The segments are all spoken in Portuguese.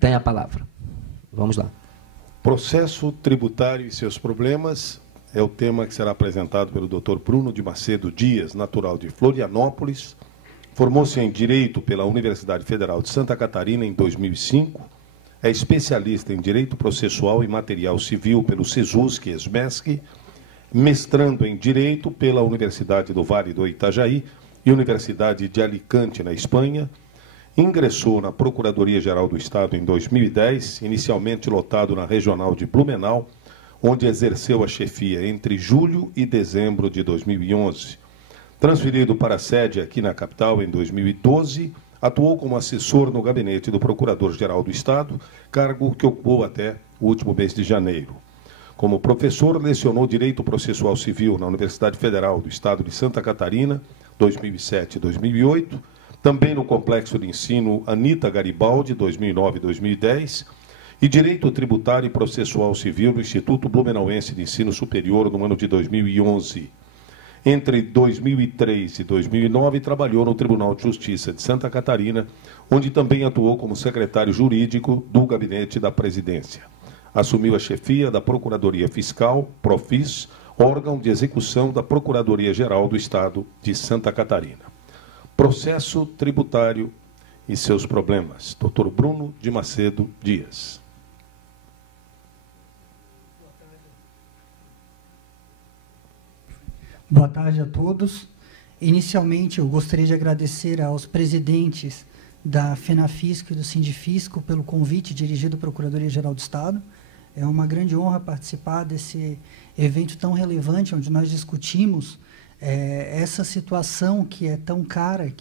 tem a palavra. Vamos lá. Processo tributário e seus problemas é o tema que será apresentado pelo Dr. Bruno de Macedo Dias, natural de Florianópolis. Formou-se em Direito pela Universidade Federal de Santa Catarina em 2005. É especialista em Direito Processual e Material Civil pelo SESUSC-ESMESC, mestrando em Direito pela Universidade do Vale do Itajaí e Universidade de Alicante, na Espanha. Ingressou na Procuradoria-Geral do Estado em 2010, inicialmente lotado na Regional de Blumenau, onde exerceu a chefia entre julho e dezembro de 2011. Transferido para a sede aqui na capital em 2012, atuou como assessor no gabinete do Procurador-Geral do Estado, cargo que ocupou até o último mês de janeiro. Como professor, lecionou Direito Processual Civil na Universidade Federal do Estado de Santa Catarina, 2007 e 2008, também no Complexo de Ensino Anita Garibaldi, 2009 e 2010, e Direito Tributário e Processual Civil no Instituto Blumenauense de Ensino Superior no ano de 2011. Entre 2003 e 2009, trabalhou no Tribunal de Justiça de Santa Catarina, onde também atuou como secretário jurídico do Gabinete da Presidência. Assumiu a chefia da Procuradoria Fiscal, Profis, órgão de execução da Procuradoria-Geral do Estado de Santa Catarina. Processo tributário e seus problemas. Dr. Bruno de Macedo Dias. Boa tarde a todos. Inicialmente, eu gostaria de agradecer aos presidentes da FENAFISCO e do Sindifisco pelo convite dirigido à Procuradoria-Geral do Estado. É uma grande honra participar desse evento tão relevante, onde nós discutimos essa situação que é tão cara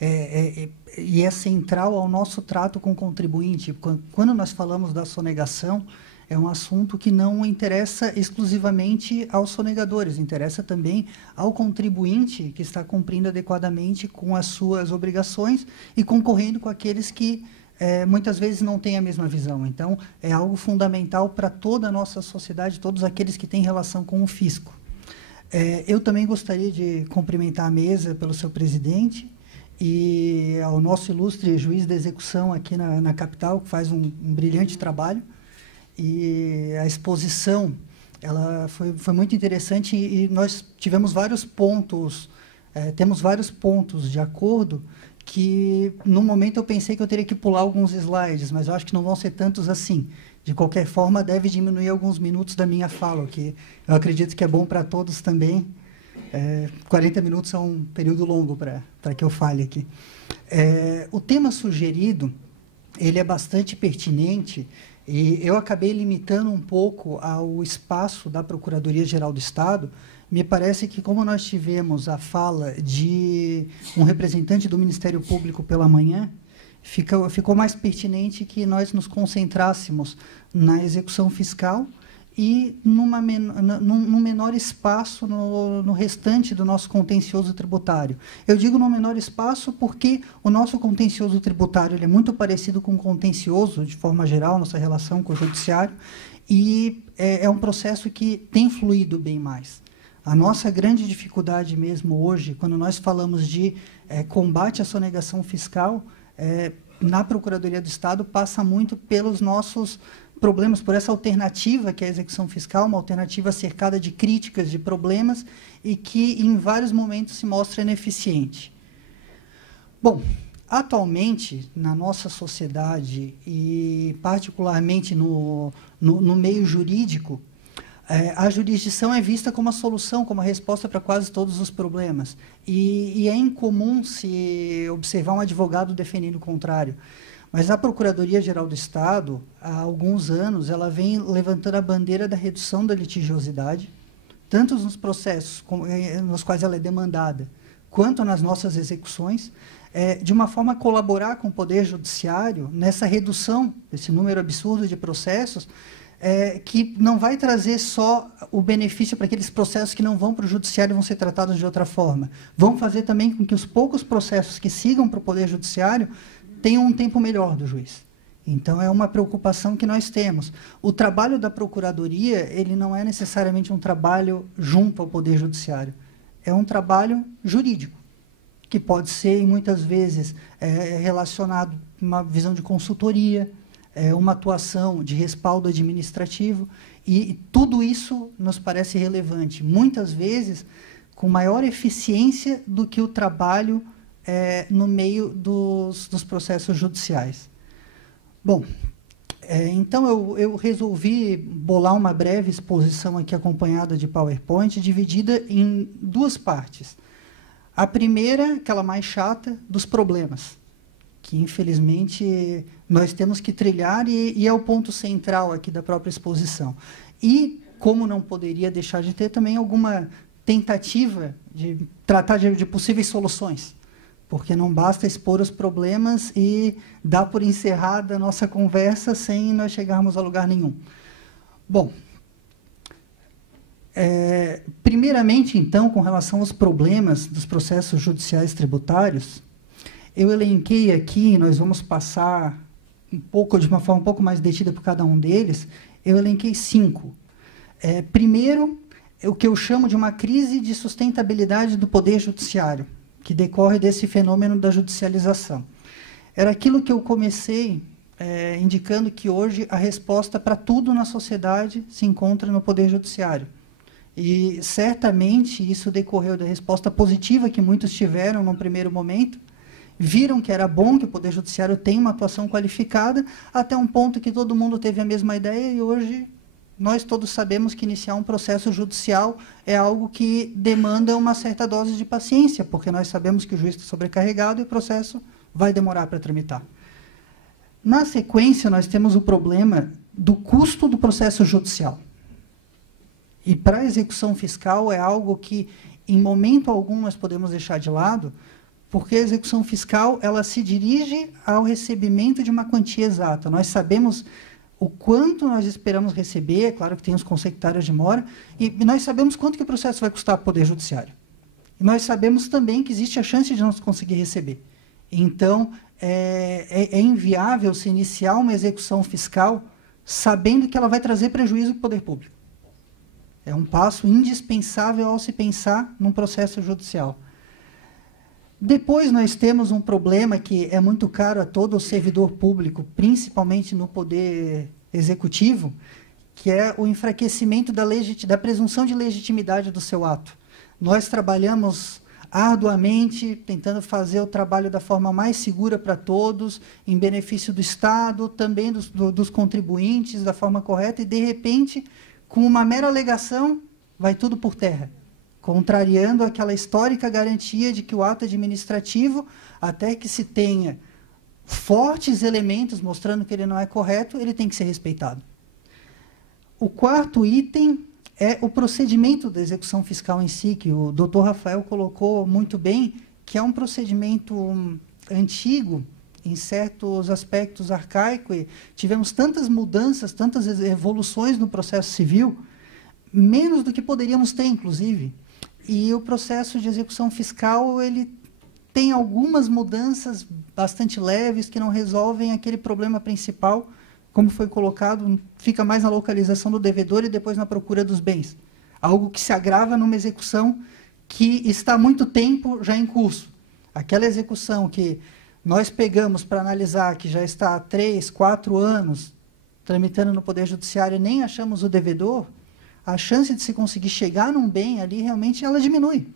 e é central ao nosso trato com o contribuinte. Quando nós falamos da sonegação, é um assunto que não interessa exclusivamente aos sonegadores, interessa também ao contribuinte que está cumprindo adequadamente com as suas obrigações e concorrendo com aqueles que muitas vezes não têm a mesma visão. Então, é algo fundamental para toda a nossa sociedade, todos aqueles que têm relação com o fisco. Eu também gostaria de cumprimentar a mesa pelo seu presidente e ao nosso ilustre juiz da execução aqui na capital, que faz um brilhante trabalho. E a exposição ela foi muito interessante e nós tivemos vários pontos, temos vários pontos de acordo que, no momento, eu pensei que eu teria que pular alguns slides, mas eu acho que não vão ser tantos assim. De qualquer forma, deve diminuir alguns minutos da minha fala, o que eu acredito que é bom para todos também. 40 minutos é um período longo para que eu fale aqui. O tema sugerido ele é bastante pertinente e eu acabei limitando um pouco ao espaço da Procuradoria-Geral do Estado. Me parece que, como nós tivemos a fala de um representante do Ministério Público pela manhã, ficou mais pertinente que nós nos concentrássemos na execução fiscal e num menor espaço no restante do nosso contencioso tributário. Eu digo no menor espaço porque o nosso contencioso tributário ele é muito parecido com o contencioso, de forma geral, nossa relação com o judiciário, e é um processo que tem fluído bem mais. A nossa grande dificuldade mesmo hoje, quando nós falamos de combate à sonegação fiscal, na Procuradoria do Estado, passa muito pelos nossos problemas, por essa alternativa que é a execução fiscal, uma alternativa cercada de críticas, de problemas, e que em vários momentos se mostra ineficiente. Bom, atualmente, na nossa sociedade, e particularmente no meio jurídico, a jurisdição é vista como a solução, como a resposta para quase todos os problemas. E é incomum se observar um advogado defendendo o contrário. Mas a Procuradoria-Geral do Estado, há alguns anos, ela vem levantando a bandeira da redução da litigiosidade, tanto nos processos nos quais ela é demandada, quanto nas nossas execuções, de uma forma a colaborar com o Poder Judiciário nessa redução desse número absurdo de processos, que não vai trazer só o benefício para aqueles processos que não vão para o Judiciário e vão ser tratados de outra forma. Vão fazer também com que os poucos processos que sigam para o Poder Judiciário tenham um tempo melhor do juiz. Então, é uma preocupação que nós temos. O trabalho da Procuradoria ele não é necessariamente um trabalho junto ao Poder Judiciário. É um trabalho jurídico, que pode ser, muitas vezes, relacionado a uma visão de consultoria, uma atuação de respaldo administrativo, e tudo isso nos parece relevante, muitas vezes com maior eficiência do que o trabalho no meio dos processos judiciais. Bom, então eu resolvi bolar uma breve exposição aqui acompanhada de PowerPoint, dividida em duas partes. A primeira, aquela mais chata, dos problemas, que infelizmente nós temos que trilhar e é o ponto central aqui da própria exposição. E, como não poderia deixar de ter, também alguma tentativa de tratar de possíveis soluções, porque não basta expor os problemas e dar por encerrada a nossa conversa sem nós chegarmos a lugar nenhum. Bom, primeiramente, então, com relação aos problemas dos processos judiciais tributários, eu elenquei aqui, nós vamos passar de uma forma um pouco mais detida por cada um deles, eu elenquei 5. Primeiro, o que eu chamo de uma crise de sustentabilidade do Poder Judiciário, que decorre desse fenômeno da judicialização. Era aquilo que eu comecei indicando que hoje a resposta para tudo na sociedade se encontra no Poder Judiciário. E, certamente, isso decorreu da resposta positiva que muitos tiveram num primeiro momento, viram que era bom que o Poder Judiciário tenha uma atuação qualificada, até um ponto que todo mundo teve a mesma ideia, e hoje nós todos sabemos que iniciar um processo judicial é algo que demanda uma certa dose de paciência, porque nós sabemos que o juiz está sobrecarregado e o processo vai demorar para tramitar. Na sequência, nós temos o problema do custo do processo judicial. E para a execução fiscal é algo que, em momento algum, nós podemos deixar de lado, porque a execução fiscal ela se dirige ao recebimento de uma quantia exata. Nós sabemos o quanto nós esperamos receber, é claro que tem os consectários de mora, e nós sabemos quanto que o processo vai custar para o Poder Judiciário. E nós sabemos também que existe a chance de não conseguir receber. Então, é inviável se iniciar uma execução fiscal sabendo que ela vai trazer prejuízo para o poder público. É um passo indispensável ao se pensar num processo judicial. Depois nós temos um problema que é muito caro a todo o servidor público, principalmente no poder executivo, que é o enfraquecimento da presunção de legitimidade do seu ato. Nós trabalhamos arduamente, tentando fazer o trabalho da forma mais segura para todos, em benefício do Estado, também dos contribuintes, da forma correta, e, de repente, com uma mera alegação, vai tudo por terra, contrariando aquela histórica garantia de que o ato administrativo, até que se tenha fortes elementos mostrando que ele não é correto, ele tem que ser respeitado. O quarto item é o procedimento da execução fiscal em si, que o doutor Rafael colocou muito bem, que é um procedimento antigo, em certos aspectos arcaico, e tivemos tantas mudanças, tantas evoluções no processo civil, menos do que poderíamos ter, inclusive. E o processo de execução fiscal ele tem algumas mudanças bastante leves que não resolvem aquele problema principal, como foi colocado, fica mais na localização do devedor e depois na procura dos bens. Algo que se agrava numa execução que está há muito tempo já em curso. Aquela execução que nós pegamos para analisar, que já está há 3, 4 anos tramitando no Poder Judiciário e nem achamos o devedor, a chance de se conseguir chegar num bem ali, realmente, ela diminui.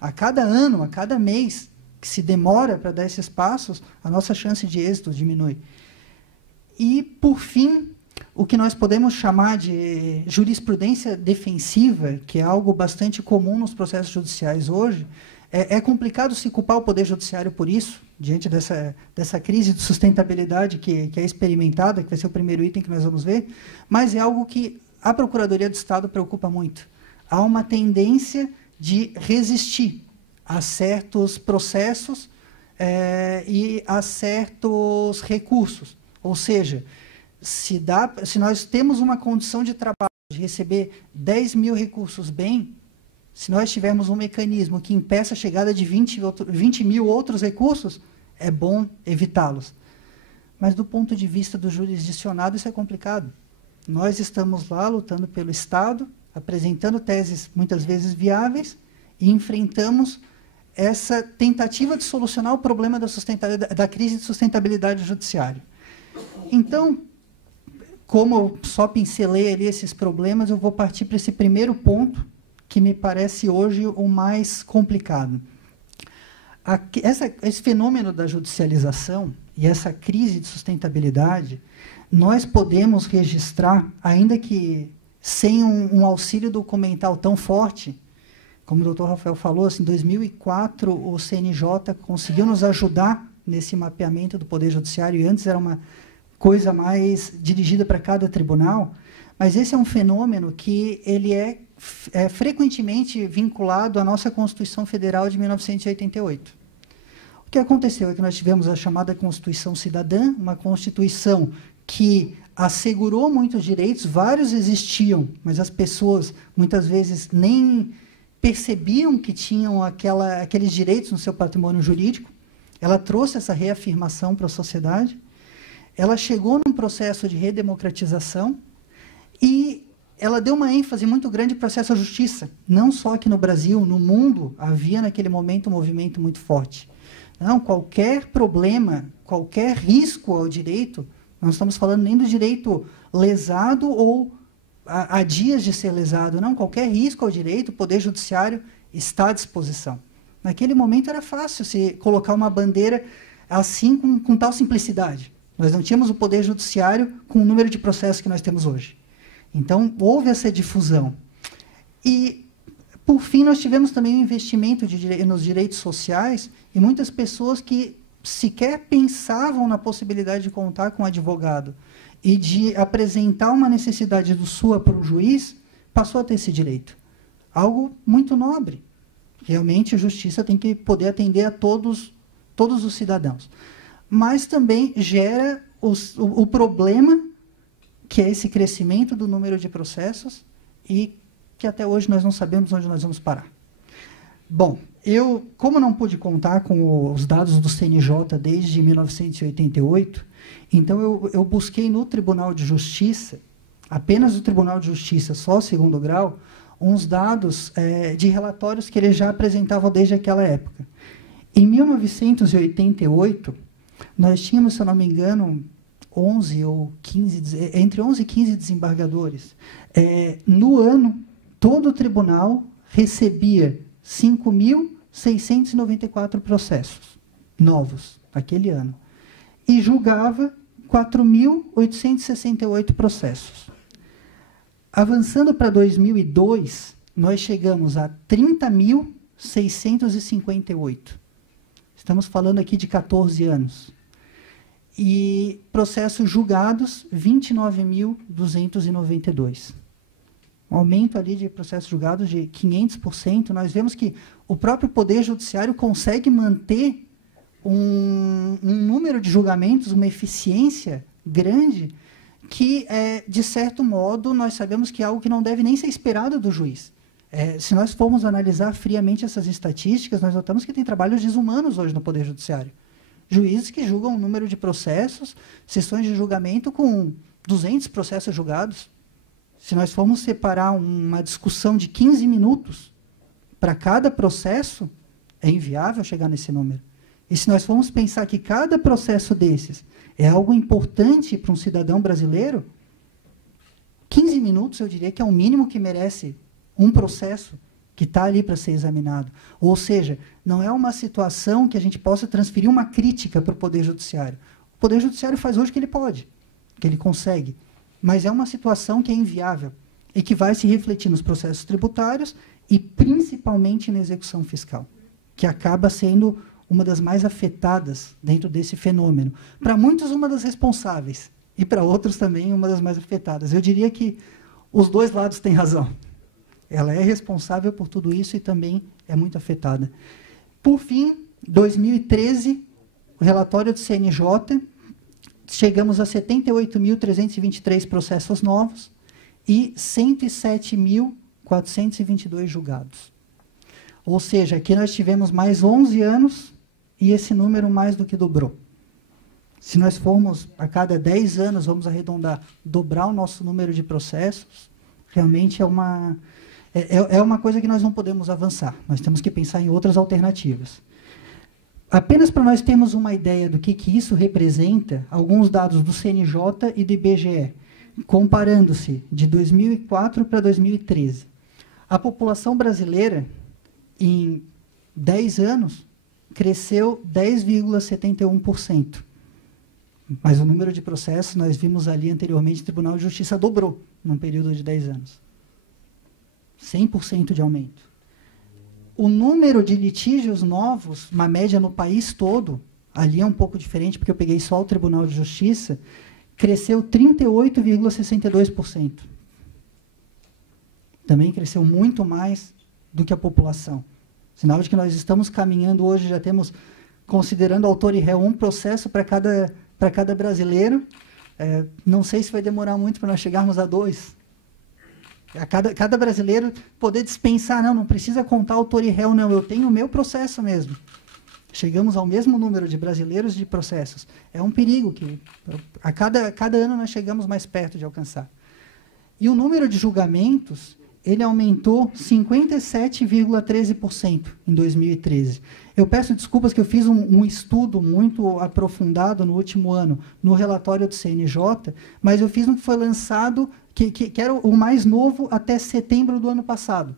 A cada ano, a cada mês que se demora para dar esses passos, a nossa chance de êxito diminui. E, por fim, o que nós podemos chamar de jurisprudência defensiva, que é algo bastante comum nos processos judiciais hoje, é complicado se culpar o Poder Judiciário por isso, diante dessa crise de sustentabilidade que é experimentada, que vai ser o primeiro item que nós vamos ver, mas é algo que a Procuradoria do Estado preocupa muito. Há uma tendência de resistir a certos processos e a certos recursos. Ou seja, se nós temos uma condição de trabalho de receber 10 mil recursos bem, se nós tivermos um mecanismo que impeça a chegada de 20 mil outros recursos, é bom evitá-los. Mas, do ponto de vista do jurisdicionado, isso é complicado. Nós estamos lá lutando pelo Estado, apresentando teses muitas vezes viáveis, e enfrentamos essa tentativa de solucionar o problema da crise de sustentabilidade judiciária. Então, como eu só pincelei ali esses problemas, eu vou partir para esse primeiro ponto, que me parece hoje o mais complicado. Esse fenômeno da judicialização e essa crise de sustentabilidade, nós podemos registrar, ainda que sem um auxílio documental tão forte, como o doutor Rafael falou, assim, em 2004 o CNJ conseguiu nos ajudar nesse mapeamento do Poder Judiciário, e antes era uma coisa mais dirigida para cada tribunal, mas esse é um fenômeno que ele é frequentemente vinculado à nossa Constituição Federal de 1988. O que aconteceu é que nós tivemos a chamada Constituição Cidadã, uma Constituição que assegurou muitos direitos, vários existiam, mas as pessoas muitas vezes nem percebiam que tinham aqueles direitos no seu patrimônio jurídico. Ela trouxe essa reafirmação para a sociedade, ela chegou num processo de redemocratização e ela deu uma ênfase muito grande para o acesso à justiça. Não só aqui no Brasil, no mundo, havia naquele momento um movimento muito forte. Não, qualquer problema, qualquer risco ao direito, não estamos falando nem do direito lesado ou a dias de ser lesado, não, qualquer risco ao direito, o Poder Judiciário está à disposição. Naquele momento era fácil se colocar uma bandeira assim com tal simplicidade. Nós não tínhamos o Poder Judiciário com o número de processos que nós temos hoje. Então, houve essa difusão. E, por fim, nós tivemos também um investimento nos direitos sociais e muitas pessoas que sequer pensavam na possibilidade de contar com um advogado e de apresentar uma necessidade sua para o juiz, passou a ter esse direito. Algo muito nobre. Realmente, a justiça tem que poder atender a todos os cidadãos. Mas também gera o problema, que é esse crescimento do número de processos e que até hoje nós não sabemos onde nós vamos parar. Bom, como não pude contar com os dados do CNJ desde 1988, então eu busquei no Tribunal de Justiça, apenas o Tribunal de Justiça, só o segundo grau, uns dados de relatórios que ele já apresentava desde aquela época. Em 1988, nós tínhamos, se eu não me engano, 11 ou 15, entre 11 e 15 desembargadores. No ano, todo o tribunal recebia 5.694 processos novos, naquele ano, e julgava 4.868 processos. Avançando para 2002, nós chegamos a 30.658. Estamos falando aqui de 14 anos. E processos julgados, 29.292. Um aumento ali de processos julgados de 500%. Nós vemos que o próprio Poder Judiciário consegue manter um número de julgamentos, uma eficiência grande, que, de certo modo, nós sabemos que é algo que não deve nem ser esperado do juiz. Se nós formos analisar friamente essas estatísticas, nós notamos que tem trabalhos desumanos hoje no Poder Judiciário. Juízes que julgam um número de processos, sessões de julgamento com 200 processos julgados. Se nós formos separar uma discussão de 15 minutos para cada processo, é inviável chegar nesse número. E se nós formos pensar que cada processo desses é algo importante para um cidadão brasileiro, 15 minutos eu diria que é o mínimo que merece um processo que está ali para ser examinado. Ou seja, não é uma situação que a gente possa transferir uma crítica para o Poder Judiciário. O Poder Judiciário faz hoje o que ele pode, que ele consegue, mas é uma situação que é inviável e que vai se refletir nos processos tributários e principalmente na execução fiscal, que acaba sendo uma das mais afetadas dentro desse fenômeno. Para muitos, uma das responsáveis, e para outros também uma das mais afetadas. Eu diria que os dois lados têm razão. Ela é responsável por tudo isso e também é muito afetada. Por fim, 2013, o relatório do CNJ, chegamos a 78.323 processos novos e 107.422 julgados. Ou seja, aqui nós tivemos mais 11 anos e esse número mais do que dobrou. Se nós formos, a cada 10 anos, vamos arredondar, dobrar o nosso número de processos, realmente é uma coisa que nós não podemos avançar. Nós temos que pensar em outras alternativas. Apenas para nós termos uma ideia do que isso representa, alguns dados do CNJ e do IBGE. comparando-se de 2004 para 2013, a população brasileira, em 10 anos, cresceu 10,71%. Mas o número de processos, nós vimos ali anteriormente, o Tribunal de Justiça dobrou num período de 10 anos. 100% de aumento. O número de litígios novos, uma média no país todo, ali é um pouco diferente, porque eu peguei só o Tribunal de Justiça, cresceu 38,62%. Também cresceu muito mais do que a população. Sinal de que nós estamos caminhando hoje, já temos, considerando autor e réu, um processo para cada brasileiro. Não sei se vai demorar muito para nós chegarmos a 2. Cada brasileiro poder dispensar, não precisa contar autor e réu, não, eu tenho o meu processo mesmo. Chegamos ao mesmo número de brasileiros de processos. É um perigo que a cada ano nós chegamos mais perto de alcançar. E o número de julgamentos, ele aumentou 57,13% em 2013. Eu peço desculpas que eu fiz um estudo muito aprofundado no último ano, no relatório do CNJ, mas eu fiz um que foi lançado, que era o mais novo até setembro do ano passado.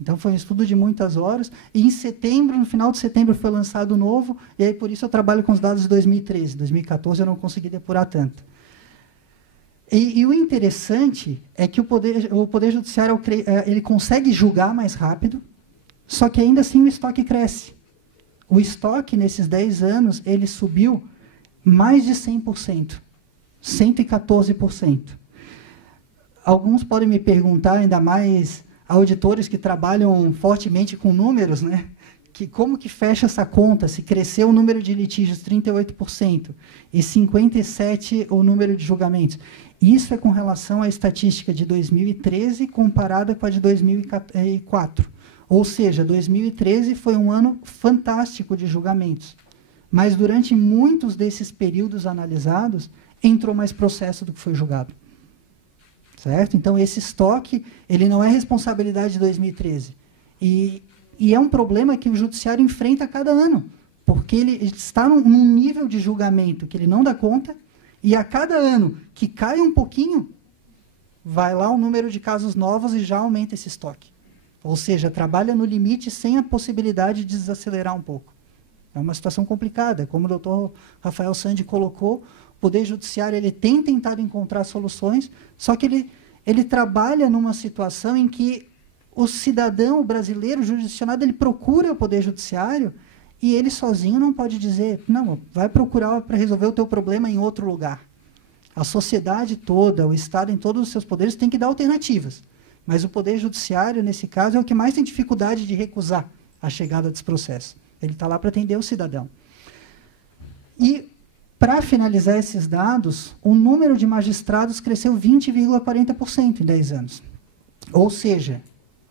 Então, foi um estudo de muitas horas, e em setembro, no final de setembro, foi lançado o novo, e aí por isso eu trabalho com os dados de 2013. 2014 eu não consegui depurar tanto. E o interessante é que o Poder Judiciário ele consegue julgar mais rápido, só que ainda assim o estoque cresce. O estoque, nesses 10 anos, ele subiu mais de 100%, 114%. Alguns podem me perguntar, ainda mais auditores que trabalham fortemente com números, né? Que como que fecha essa conta, se cresceu o número de litígios 38% e 57% o número de julgamentos. Isso é com relação à estatística de 2013 comparada com a de 2004. Ou seja, 2013 foi um ano fantástico de julgamentos. Mas durante muitos desses períodos analisados, entrou mais processo do que foi julgado. Certo? Então, esse estoque, ele não é responsabilidade de 2013. E é um problema que o judiciário enfrenta a cada ano, porque ele está num nível de julgamento que ele não dá conta, e a cada ano que cai um pouquinho, vai lá o número de casos novos e já aumenta esse estoque. Ou seja, trabalha no limite sem a possibilidade de desacelerar um pouco. É uma situação complicada. Como o doutor Rafael Sandi colocou, o Poder Judiciário ele tem tentado encontrar soluções, só que ele trabalha numa situação em que o cidadão brasileiro jurisdicionado ele procura o Poder Judiciário e ele sozinho não pode dizer, não, vai procurar para resolver o teu problema em outro lugar. A sociedade toda, o Estado em todos os seus poderes tem que dar alternativas. Mas o Poder Judiciário, nesse caso, é o que mais tem dificuldade de recusar a chegada desse processo. Ele está lá para atender o cidadão. E, para finalizar esses dados, o número de magistrados cresceu 20,40% em 10 anos. Ou seja,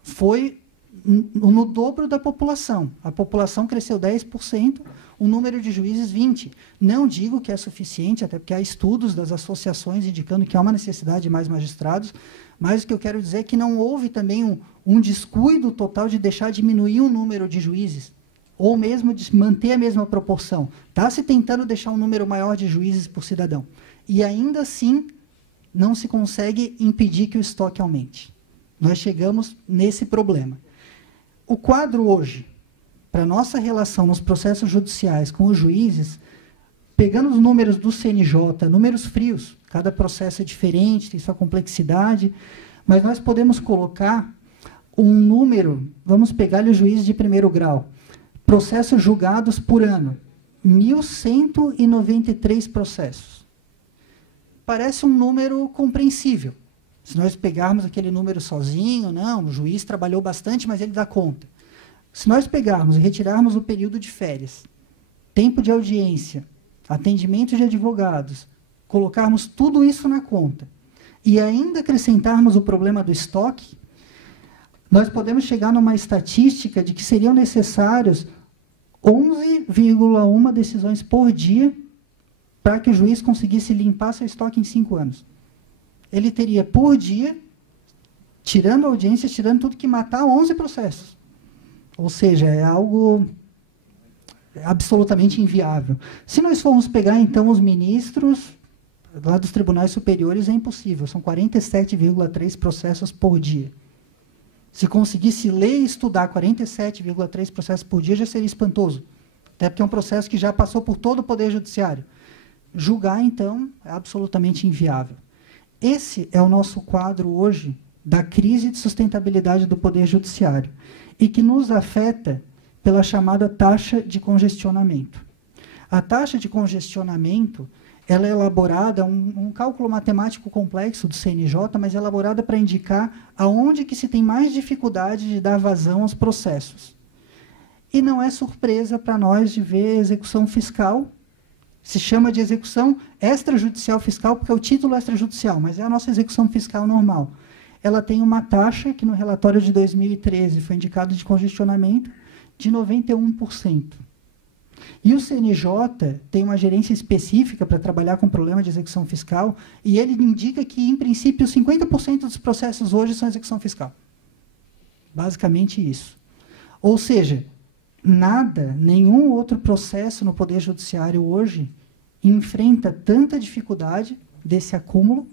foi no dobro da população. A população cresceu 10%, o número de juízes 20%. Não digo que é suficiente, até porque há estudos das associações indicando que há uma necessidade de mais magistrados, mas o que eu quero dizer é que não houve também um descuido total de deixar diminuir o número de juízes, ou mesmo de manter a mesma proporção. Está se tentando deixar um número maior de juízes por cidadão. E ainda assim, não se consegue impedir que o estoque aumente. Nós chegamos nesse problema. O quadro hoje, para a nossa relação nos processos judiciais com os juízes, pegando os números do CNJ, números frios, cada processo é diferente, tem sua complexidade, mas nós podemos colocar um número, vamos pegar os juízes de primeiro grau, processos julgados por ano, 1.193 processos. Parece um número compreensível. Se nós pegarmos aquele número sozinho, não, o juiz trabalhou bastante, mas ele dá conta. Se nós pegarmos e retirarmos o período de férias, tempo de audiência, atendimento de advogados, colocarmos tudo isso na conta e ainda acrescentarmos o problema do estoque, nós podemos chegar numa estatística de que seriam necessários 11,1 decisões por dia para que o juiz conseguisse limpar seu estoque em 5 anos. Ele teria, por dia, tirando a audiência, tirando tudo que matar, 11 processos. Ou seja, é algo absolutamente inviável. Se nós formos pegar, então, os ministros, lá dos tribunais superiores é impossível, são 47,3 processos por dia. Se conseguisse ler e estudar 47,3 processos por dia, já seria espantoso. Até porque é um processo que já passou por todo o Poder Judiciário. Julgar, então, é absolutamente inviável. Esse é o nosso quadro hoje da crise de sustentabilidade do Poder Judiciário e que nos afeta pela chamada taxa de congestionamento. A taxa de congestionamento ela é elaborada, um cálculo matemático complexo do CNJ, mas é elaborada para indicar aonde que se tem mais dificuldade de dar vazão aos processos. E não é surpresa para nós de ver execução fiscal. Se chama de execução extrajudicial fiscal, porque é o título extrajudicial, mas é a nossa execução fiscal normal. Ela tem uma taxa, que no relatório de 2013 foi indicado de congestionamento, de 91%. E o CNJ tem uma gerência específica para trabalhar com problema de execução fiscal, e ele indica que, em princípio, 50% dos processos hoje são execução fiscal. Basicamente isso. Ou seja, nenhum outro processo no Poder Judiciário hoje enfrenta tanta dificuldade desse acúmulo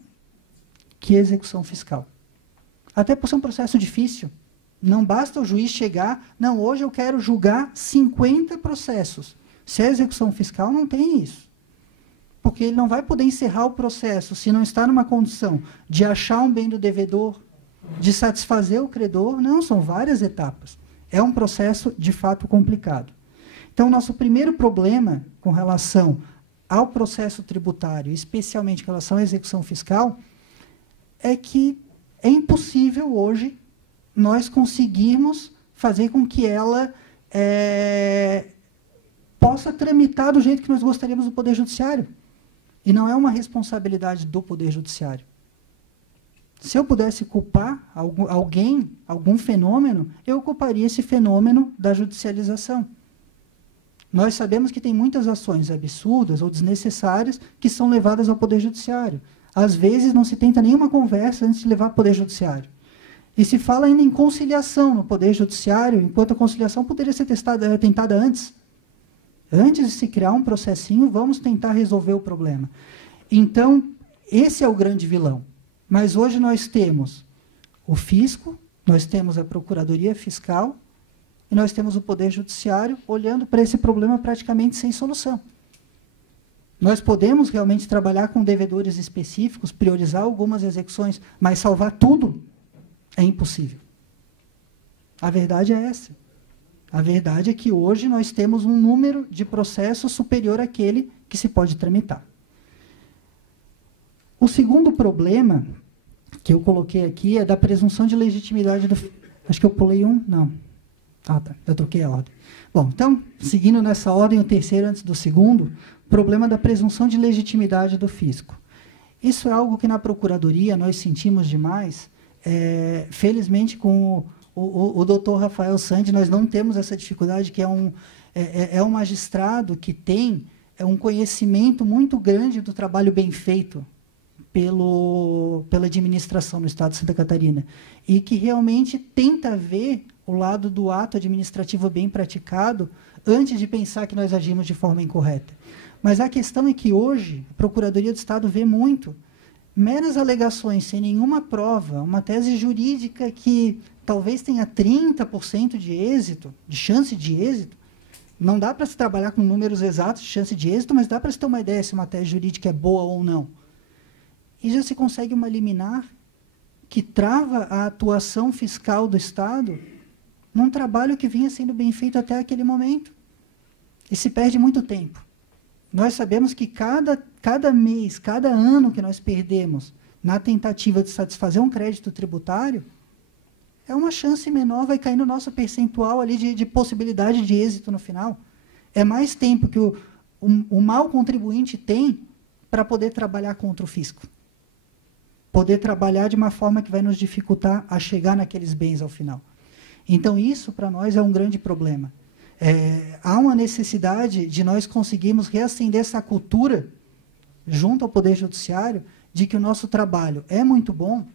que a execução fiscal. Até por ser um processo difícil. Não basta o juiz chegar, não, hoje eu quero julgar 50 processos. Se é execução fiscal, não tem isso. Porque ele não vai poder encerrar o processo se não está numa condição de achar um bem do devedor, de satisfazer o credor. Não, são várias etapas. É um processo, de fato, complicado. Então, nosso primeiro problema com relação ao processo tributário, especialmente com relação à execução fiscal, é que é impossível hoje nós conseguirmos fazer com que ela possa tramitar do jeito que nós gostaríamos do Poder Judiciário. E não é uma responsabilidade do Poder Judiciário. Se eu pudesse culpar alguém, algum fenômeno, eu culparia esse fenômeno da judicialização. Nós sabemos que tem muitas ações absurdas ou desnecessárias que são levadas ao Poder Judiciário. Às vezes não se tenta nenhuma conversa antes de levar ao Poder Judiciário. E se fala ainda em conciliação no Poder Judiciário, enquanto a conciliação poderia ser tentada antes. Antes de se criar um processinho, vamos tentar resolver o problema. Então, esse é o grande vilão. Mas hoje nós temos o fisco, nós temos a Procuradoria Fiscal e nós temos o Poder Judiciário olhando para esse problema praticamente sem solução. Nós podemos realmente trabalhar com devedores específicos, priorizar algumas execuções, mas salvar tudo é impossível. A verdade é essa. A verdade é que hoje nós temos um número de processos superior àquele que se pode tramitar. O segundo problema que eu coloquei aqui é da presunção de legitimidade do... Acho que eu pulei um? Não. Ah, tá. Eu troquei a ordem. Bom, então, seguindo nessa ordem, o terceiro antes do segundo, problema da presunção de legitimidade do fisco. Isso é algo que na Procuradoria nós sentimos demais. Felizmente, com o doutor Rafael Sandi, nós não temos essa dificuldade, que é um magistrado que tem um conhecimento muito grande do trabalho bem feito pela administração no Estado de Santa Catarina, e que realmente tenta ver o lado do ato administrativo bem praticado antes de pensar que nós agimos de forma incorreta. Mas a questão é que hoje a Procuradoria do Estado vê muito meras alegações sem nenhuma prova, uma tese jurídica que talvez tenha 30% de êxito, de chance de êxito. Não dá para se trabalhar com números exatos de chance de êxito, mas dá para se ter uma ideia se uma tese jurídica é boa ou não. E já se consegue uma liminar que trava a atuação fiscal do Estado num trabalho que vinha sendo bem feito até aquele momento. E se perde muito tempo. Nós sabemos que cada mês, cada ano que nós perdemos na tentativa de satisfazer um crédito tributário, é uma chance menor, vai cair no nosso percentual ali de possibilidade de êxito no final. É mais tempo que o mau contribuinte tem para poder trabalhar contra o fisco. Poder trabalhar de uma forma que vai nos dificultar a chegar naqueles bens ao final. Então, isso, para nós, é um grande problema. Há uma necessidade de nós conseguirmos reacender essa cultura, junto ao Poder Judiciário, de que o nosso trabalho é muito bom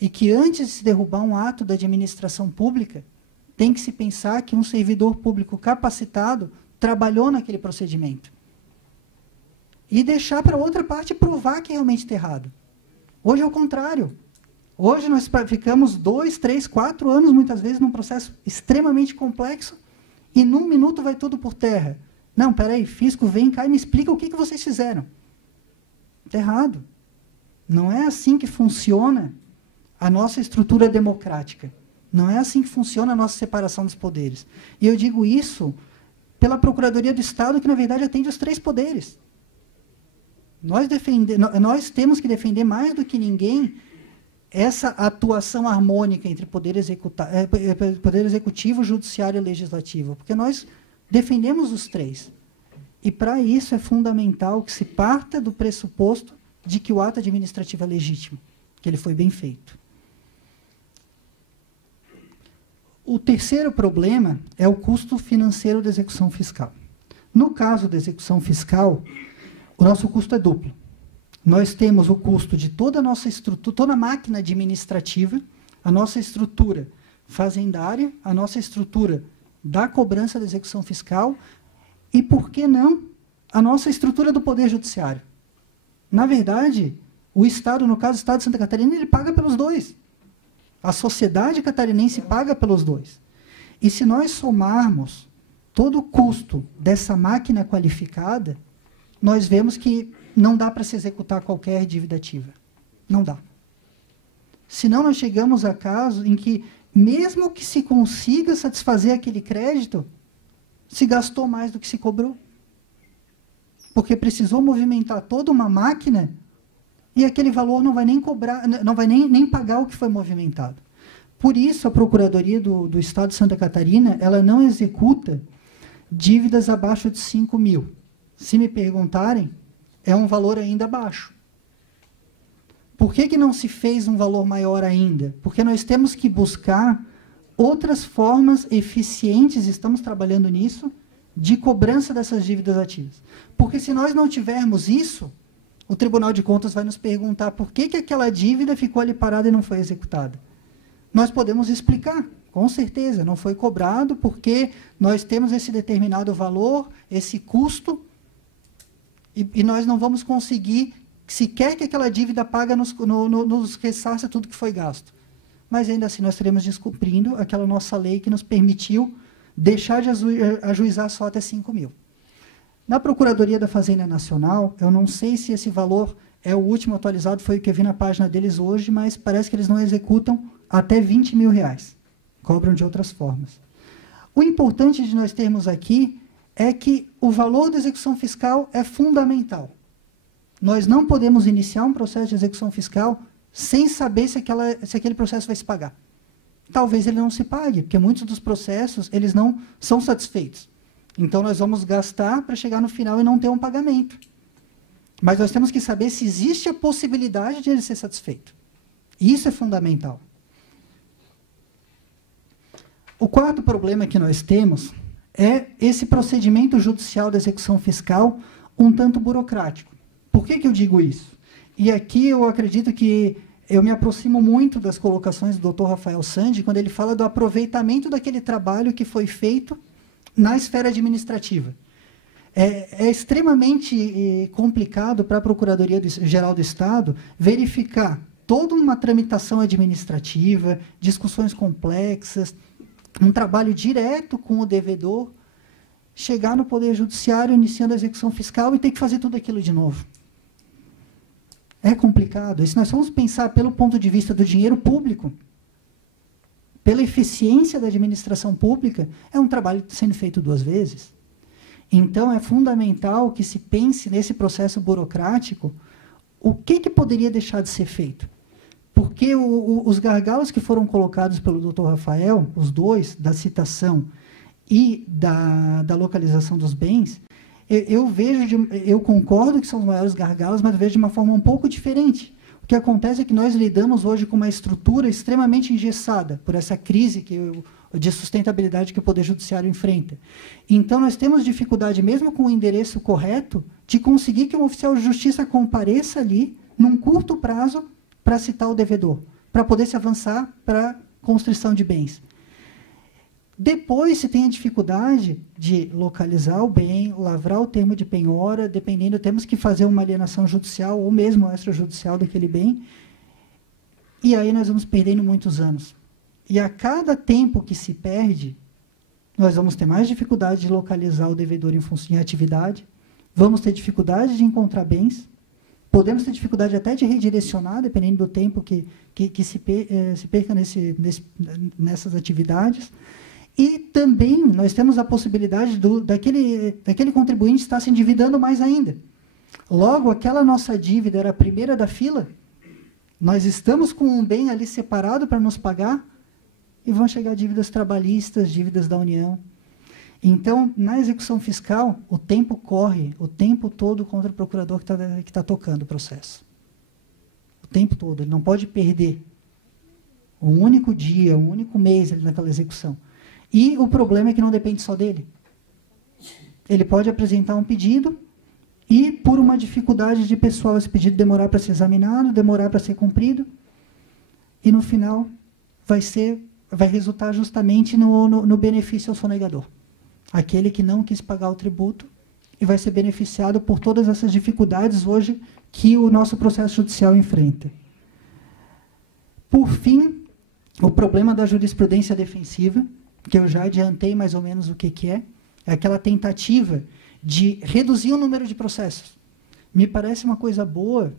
e que, antes de se derrubar um ato da administração pública, tem que se pensar que um servidor público capacitado trabalhou naquele procedimento. e deixar para a outra parte provar que realmente está errado. Hoje é o contrário. Hoje nós ficamos 2, 3, 4 anos, muitas vezes, num processo extremamente complexo, e num minuto vai tudo por terra. Não, peraí, fisco, vem cá e me explica o que vocês fizeram. Está errado. Não é assim que funciona a nossa estrutura democrática. Não é assim que funciona a nossa separação dos poderes. E eu digo isso pela Procuradoria do Estado, que, na verdade, atende os 3 poderes. Nós temos que defender mais do que ninguém essa atuação harmônica entre poder executivo, judiciário e legislativo, porque nós defendemos os 3. E, para isso, é fundamental que se parta do pressuposto de que o ato administrativo é legítimo, que ele foi bem feito. O terceiro problema é o custo financeiro da execução fiscal. No caso da execução fiscal, o nosso custo é duplo. Nós temos o custo de toda a nossa estrutura, toda a máquina administrativa, a nossa estrutura fazendária, a nossa estrutura da cobrança da execução fiscal e, por que não, a nossa estrutura do Poder Judiciário. Na verdade, o Estado, no caso do Estado de Santa Catarina, ele paga pelos 2. A sociedade catarinense paga pelos 2. E se nós somarmos todo o custo dessa máquina qualificada, nós vemos que não dá para se executar qualquer dívida ativa. Não dá. Senão nós chegamos a casos em que, mesmo que se consiga satisfazer aquele crédito, se gastou mais do que se cobrou. Porque precisou movimentar toda uma máquina e aquele valor não vai nem cobrar, não vai nem pagar o que foi movimentado. Por isso, a Procuradoria do Estado de Santa Catarina, ela não executa dívidas abaixo de 5 mil. Se me perguntarem, é um valor ainda baixo. Por que não se fez um valor maior ainda? Porque nós temos que buscar outras formas eficientes, estamos trabalhando nisso, de cobrança dessas dívidas ativas. Porque se nós não tivermos isso, o Tribunal de Contas vai nos perguntar por que aquela dívida ficou ali parada e não foi executada. Nós podemos explicar, com certeza, não foi cobrado porque nós temos esse determinado valor, esse custo, e nós não vamos conseguir, sequer que aquela dívida paga nos ressarça tudo que foi gasto. Mas, ainda assim, nós estaremos descumprindo aquela nossa lei que nos permitiu deixar de ajuizar só até 5 mil. Na Procuradoria da Fazenda Nacional, eu não sei se esse valor é o último atualizado, foi o que eu vi na página deles hoje, mas parece que eles não executam até 20 mil reais. Cobram de outras formas. O importante de nós termos aqui é que o valor da execução fiscal é fundamental. Nós não podemos iniciar um processo de execução fiscal sem saber se aquele processo vai se pagar. Talvez ele não se pague, porque muitos dos processos eles não são satisfeitos. Então, nós vamos gastar para chegar no final e não ter um pagamento. Mas nós temos que saber se existe a possibilidade de ele ser satisfeito. Isso é fundamental. O quarto problema que nós temos é esse procedimento judicial da execução fiscal um tanto burocrático. Por que eu digo isso? E aqui eu acredito que eu me aproximo muito das colocações do Dr. Rafael Sandi, quando ele fala do aproveitamento daquele trabalho que foi feito na esfera administrativa. É extremamente complicado para a Procuradoria-Geral do Estado verificar toda uma tramitação administrativa, discussões complexas, um trabalho direto com o devedor, chegar no Poder Judiciário, iniciando a execução fiscal e ter que fazer tudo aquilo de novo. É complicado. E se nós vamos pensar pelo ponto de vista do dinheiro público, pela eficiência da administração pública, é um trabalho sendo feito 2 vezes. Então, é fundamental que se pense nesse processo burocrático o que poderia deixar de ser feito. Porque os gargalos que foram colocados pelo Dr. Rafael, os 2, da citação e da localização dos bens, eu concordo que são os maiores gargalos, mas eu vejo de uma forma um pouco diferente. O que acontece é que nós lidamos hoje com uma estrutura extremamente engessada por essa crise de sustentabilidade que o Poder Judiciário enfrenta. Então, nós temos dificuldade, mesmo com o endereço correto, de conseguir que um oficial de justiça compareça ali, num curto prazo, para citar o devedor, para poder se avançar para a constrição de bens. Depois se tem a dificuldade de localizar o bem, lavrar o termo de penhora, dependendo, temos que fazer uma alienação judicial ou mesmo extrajudicial daquele bem, e aí nós vamos perdendo muitos anos. E a cada tempo que se perde, nós vamos ter mais dificuldade de localizar o devedor em atividade, vamos ter dificuldade de encontrar bens, podemos ter dificuldade até de redirecionar, dependendo do tempo que se perca nessas atividades. E também nós temos a possibilidade daquele contribuinte estar se endividando mais ainda. Logo, aquela nossa dívida era a primeira da fila, nós estamos com um bem ali separado para nos pagar, e vão chegar dívidas trabalhistas, dívidas da União. Então, na execução fiscal, o tempo corre o tempo todo contra o procurador que está tocando o processo. O tempo todo. Ele não pode perder um único dia, um único mês ali naquela execução. E o problema é que não depende só dele. Ele pode apresentar um pedido e, por uma dificuldade de pessoal, esse pedido demorar para ser examinado, demorar para ser cumprido, e, no final, vai resultar justamente no benefício ao sonegador. Aquele que não quis pagar o tributo e vai ser beneficiado por todas essas dificuldades hoje que o nosso processo judicial enfrenta. Por fim, o problema da jurisprudência defensiva, que eu já adiantei mais ou menos o que é aquela tentativa de reduzir o número de processos. Me parece uma coisa boa,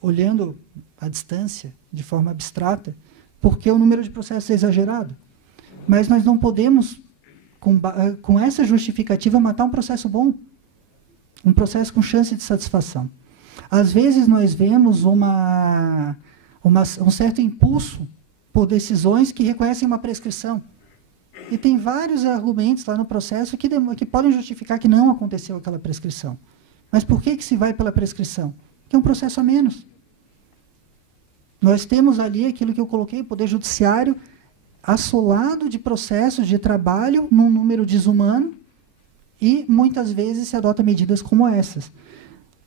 olhando à distância, de forma abstrata, porque o número de processos é exagerado. Mas nós não podemos, com essa justificativa, matar um processo bom. Um processo com chance de satisfação. Às vezes nós vemos um certo impulso por decisões que reconhecem uma prescrição. E tem vários argumentos lá no processo que podem justificar que não aconteceu aquela prescrição. Mas por que se vai pela prescrição? Porque é um processo a menos. Nós temos ali aquilo que eu coloquei, o Poder Judiciário, assolado de processos de trabalho num número desumano, e muitas vezes se adota medidas como essas.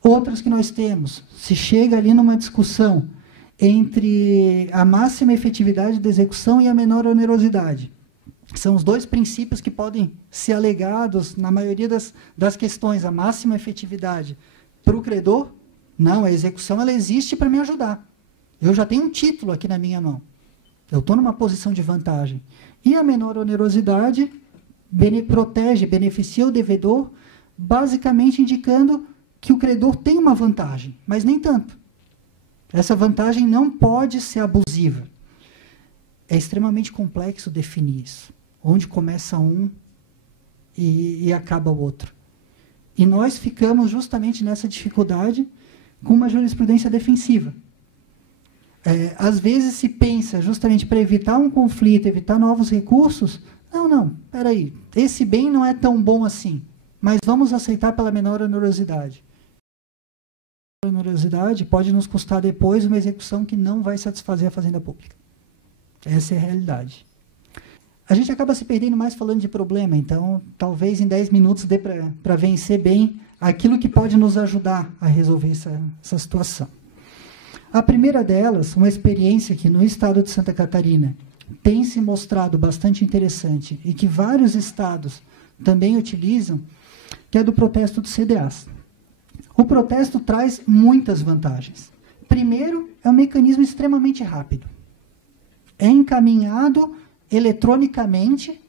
Outras que nós temos, se chega ali numa discussão entre a máxima efetividade da execução e a menor onerosidade. São os dois princípios que podem ser alegados na maioria das questões. A máxima efetividade para o credor, não, a execução ela existe para me ajudar. Eu já tenho um título aqui na minha mão. Eu estou numa posição de vantagem. E a menor onerosidade beneficia o devedor, basicamente indicando que o credor tem uma vantagem, mas nem tanto. Essa vantagem não pode ser abusiva. É extremamente complexo definir isso. Onde começa um e acaba o outro. E nós ficamos justamente nessa dificuldade com uma jurisprudência defensiva. Às vezes se pensa, justamente para evitar um conflito, evitar novos recursos, não, espera aí, esse bem não é tão bom assim, mas vamos aceitar pela menor onerosidade. A onerosidade pode nos custar depois uma execução que não vai satisfazer a Fazenda Pública. Essa é a realidade. A gente acaba se perdendo mais falando de problema, então talvez em 10 minutos dê para vencer bem aquilo que pode nos ajudar a resolver essa situação. A primeira delas, uma experiência que no estado de Santa Catarina tem se mostrado bastante interessante e que vários estados também utilizam, que é do protesto dos CDAs. O protesto traz muitas vantagens. Primeiro, é um mecanismo extremamente rápido. É encaminhado eletronicamente,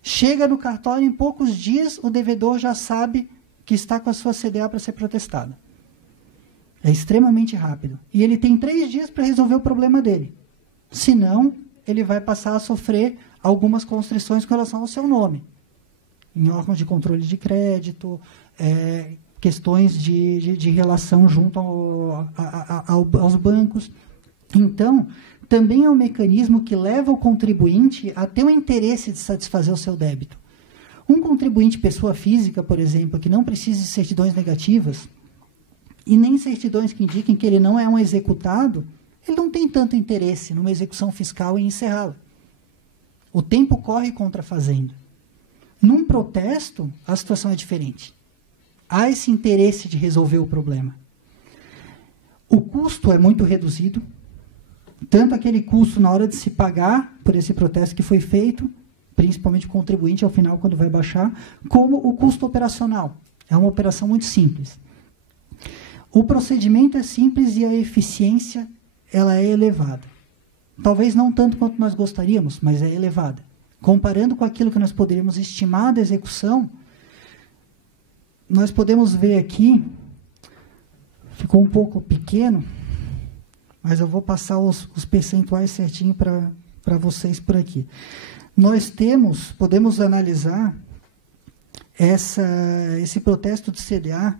chega no cartório, em poucos dias o devedor já sabe que está com a sua CDA para ser protestada. É extremamente rápido. E ele tem 3 dias para resolver o problema dele. Senão, ele vai passar a sofrer algumas constrições com relação ao seu nome. Em órgãos de controle de crédito, questões de relação junto aos bancos. Então, também é um mecanismo que leva o contribuinte a ter o interesse de satisfazer o seu débito. Um contribuinte pessoa física, por exemplo, que não precisa de certidões negativas, e nem certidões que indiquem que ele não é um executado, ele não tem tanto interesse numa execução fiscal em encerrá-la. O tempo corre contra a Fazenda. Num protesto, a situação é diferente. Há esse interesse de resolver o problema. O custo é muito reduzido, tanto aquele custo na hora de se pagar por esse protesto que foi feito, principalmente o contribuinte, ao final, quando vai baixar, como o custo operacional. É uma operação muito simples. O procedimento é simples e a eficiência ela é elevada. Talvez não tanto quanto nós gostaríamos, mas é elevada. Comparando com aquilo que nós poderíamos estimar da execução, nós podemos ver aqui, ficou um pouco pequeno, mas eu vou passar os percentuais certinho para vocês por aqui. Nós podemos analisar esse protesto de CDA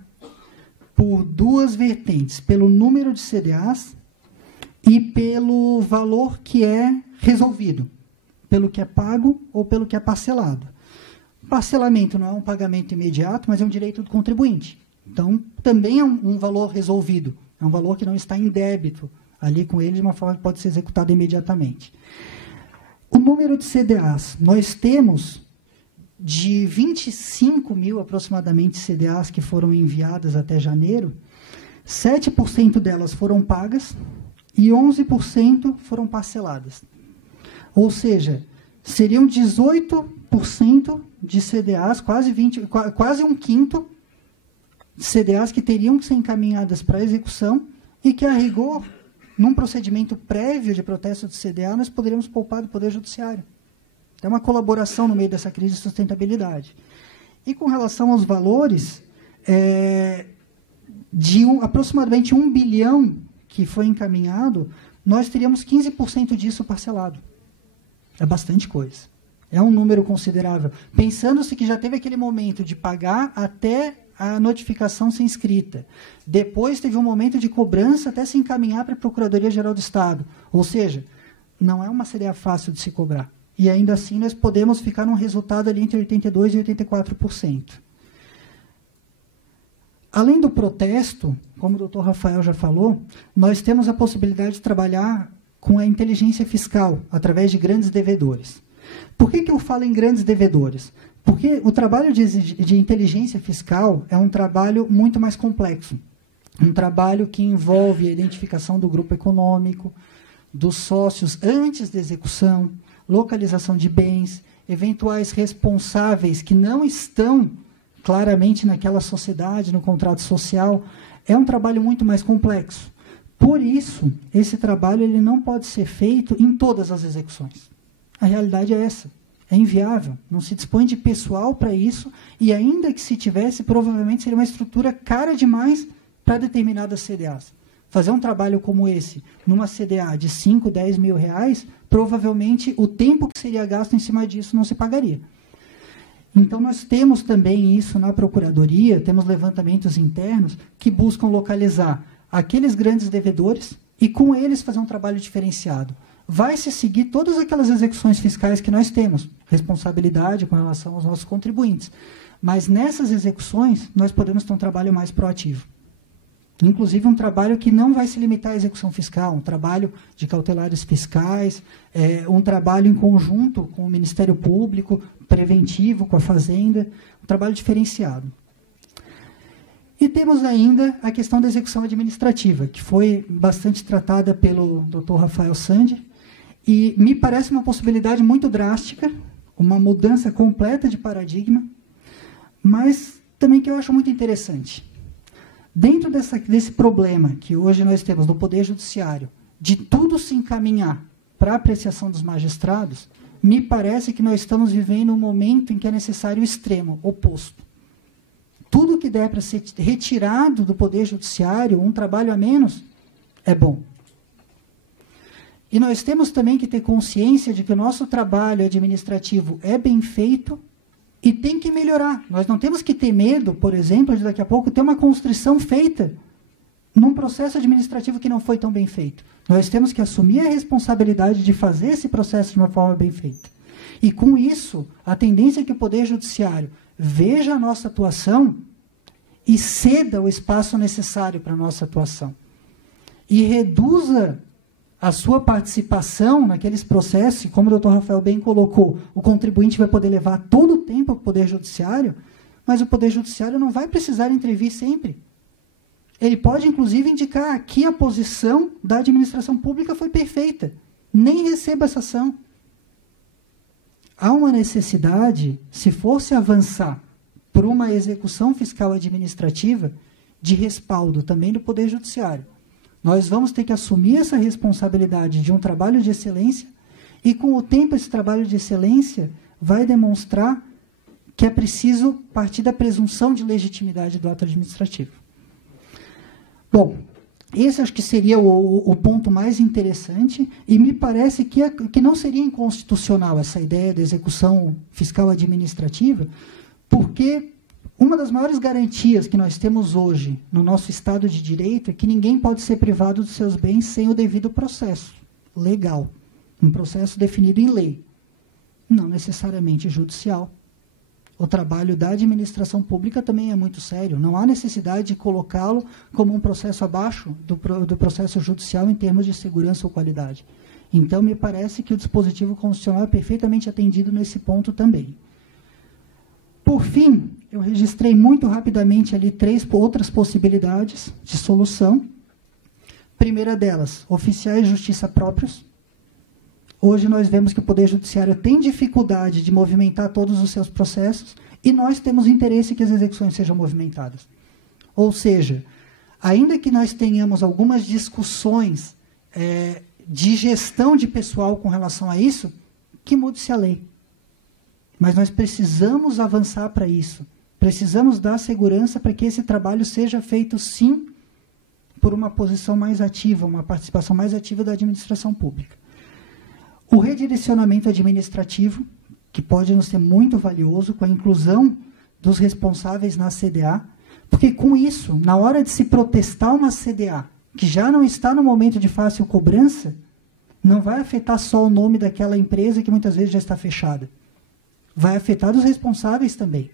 por duas vertentes, pelo número de CDAs e pelo valor que é resolvido, pelo que é pago ou pelo que é parcelado. Parcelamento não é um pagamento imediato, mas é um direito do contribuinte. Então, também é um valor resolvido, é um valor que não está em débito ali com ele, de uma forma que pode ser executada imediatamente. O número de CDAs, nós temos de 25 mil aproximadamente CDAs que foram enviadas até janeiro, 7% delas foram pagas e 11% foram parceladas. Ou seja, seriam 18% de CDAs, quase um quinto de CDAs que teriam que ser encaminhadas para execução e que, a rigor, num procedimento prévio de protesto de CDA, nós poderíamos poupar do Poder Judiciário. É uma colaboração no meio dessa crise de sustentabilidade. E com relação aos valores, aproximadamente 1 bilhão que foi encaminhado, nós teríamos 15% disso parcelado. É bastante coisa. É um número considerável. Pensando-se que já teve aquele momento de pagar até a notificação ser inscrita. Depois teve um momento de cobrança até se encaminhar para a Procuradoria-Geral do Estado. Ou seja, não é uma CDA fácil de se cobrar. E ainda assim nós podemos ficar num resultado ali entre 82% e 84%. Além do protesto, como o doutor Rafael já falou, nós temos a possibilidade de trabalhar com a inteligência fiscal, através de grandes devedores. Por que eu falo em grandes devedores? Porque o trabalho de inteligência fiscal é um trabalho muito mais complexo. Um trabalho que envolve a identificação do grupo econômico, dos sócios antes da execução, localização de bens, eventuais responsáveis que não estão claramente naquela sociedade, no contrato social. É um trabalho muito mais complexo. Por isso, esse trabalho ele não pode ser feito em todas as execuções. A realidade é essa. É inviável. Não se dispõe de pessoal para isso e, ainda que se tivesse, provavelmente seria uma estrutura cara demais para determinadas CDAs. Fazer um trabalho como esse, numa CDA de 5, 10 mil reais, provavelmente o tempo que seria gasto em cima disso não se pagaria. Então, nós temos também isso na Procuradoria, temos levantamentos internos que buscam localizar aqueles grandes devedores e, com eles, fazer um trabalho diferenciado. Vai se seguir todas aquelas execuções fiscais que nós temos, responsabilidade com relação aos nossos contribuintes. Mas nessas execuções, nós podemos ter um trabalho mais proativo. Inclusive um trabalho que não vai se limitar à execução fiscal, um trabalho de cautelares fiscais, um trabalho em conjunto com o Ministério Público, preventivo, com a Fazenda, um trabalho diferenciado. E temos ainda a questão da execução administrativa, que foi bastante tratada pelo Dr. Rafael Sandi, e me parece uma possibilidade muito drástica, uma mudança completa de paradigma, mas também que eu acho muito interessante. Dentro desse problema que hoje nós temos no Poder Judiciário, de tudo se encaminhar para a apreciação dos magistrados, me parece que nós estamos vivendo um momento em que é necessário o extremo, oposto. Tudo que der para ser retirado do Poder Judiciário, um trabalho a menos, é bom. E nós temos também que ter consciência de que o nosso trabalho administrativo é bem feito e tem que melhorar. Nós não temos que ter medo, por exemplo, de daqui a pouco ter uma constrição feita num processo administrativo que não foi tão bem feito. Nós temos que assumir a responsabilidade de fazer esse processo de uma forma bem feita. E, com isso, a tendência é que o Poder Judiciário veja a nossa atuação e ceda o espaço necessário para a nossa atuação. E reduza a sua participação naqueles processos, como o doutor Rafael bem colocou, o contribuinte vai poder levar todo o tempo ao Poder Judiciário, mas o Poder Judiciário não vai precisar intervir sempre. Ele pode, inclusive, indicar que a posição da administração pública foi perfeita. Nem receba essa ação. há uma necessidade, se fosse avançar por uma execução fiscal administrativa, de respaldo também do Poder Judiciário. Nós vamos ter que assumir essa responsabilidade de um trabalho de excelência e, com o tempo, esse trabalho de excelência vai demonstrar que é preciso partir da presunção de legitimidade do ato administrativo. Bom, esse acho que seria o ponto mais interessante, e me parece que não seria inconstitucional essa ideia da execução fiscal administrativa, porque uma das maiores garantias que nós temos hoje no nosso Estado de Direito é que ninguém pode ser privado dos seus bens sem o devido processo legal, um processo definido em lei, não necessariamente judicial. O trabalho da administração pública também é muito sério. Não há necessidade de colocá-lo como um processo abaixo do processo judicial em termos de segurança ou qualidade. Então, me parece que o dispositivo constitucional é perfeitamente atendido nesse ponto também. Por fim, eu registrei muito rapidamente ali 3 outras possibilidades de solução. Primeira delas, oficiais de justiça próprios. Hoje nós vemos que o Poder Judiciário tem dificuldade de movimentar todos os seus processos e nós temos interesse que as execuções sejam movimentadas. Ou seja, ainda que nós tenhamos algumas discussões de gestão de pessoal com relação a isso, que mude-se a lei. Mas nós precisamos avançar para isso. Precisamos dar segurança para que esse trabalho seja feito, sim, por uma posição mais ativa, uma participação mais ativa da administração pública. O redirecionamento administrativo, que pode nos ser muito valioso, com a inclusão dos responsáveis na CDA, porque com isso, na hora de se protestar uma CDA, que já não está no momento de fácil cobrança, não vai afetar só o nome daquela empresa que muitas vezes já está fechada. Vai afetar os responsáveis também.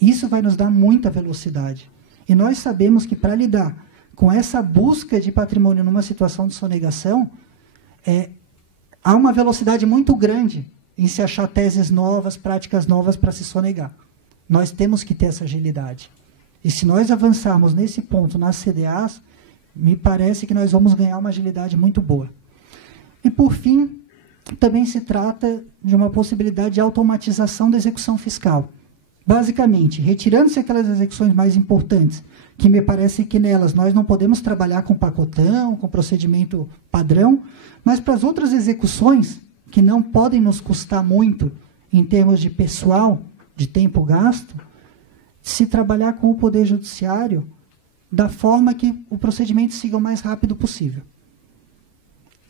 Isso vai nos dar muita velocidade. E nós sabemos que para lidar com essa busca de patrimônio numa situação de sonegação, há uma velocidade muito grande em se achar teses novas, práticas novas para se sonegar. Nós temos que ter essa agilidade. E se nós avançarmos nesse ponto nas CDAs, me parece que nós vamos ganhar uma agilidade muito boa. E, por fim, também se trata de uma possibilidade de automatização da execução fiscal. Basicamente, retirando-se aquelas execuções mais importantes, que me parece que nelas nós não podemos trabalhar com pacotão, com procedimento padrão, mas para as outras execuções, que não podem nos custar muito em termos de pessoal, de tempo gasto, se trabalhar com o Poder Judiciário da forma que o procedimento siga o mais rápido possível.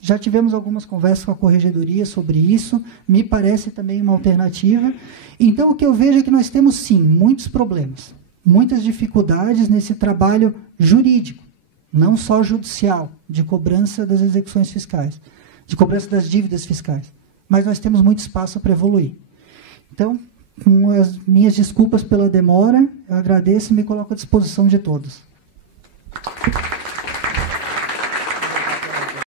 Já tivemos algumas conversas com a Corregedoria sobre isso, me parece também uma alternativa. Então, o que eu vejo é que nós temos, sim, muitos problemas, muitas dificuldades nesse trabalho jurídico, não só judicial, de cobrança das execuções fiscais, de cobrança das dívidas fiscais, mas nós temos muito espaço para evoluir. Então, com as minhas desculpas pela demora, eu agradeço e me coloco à disposição de todos.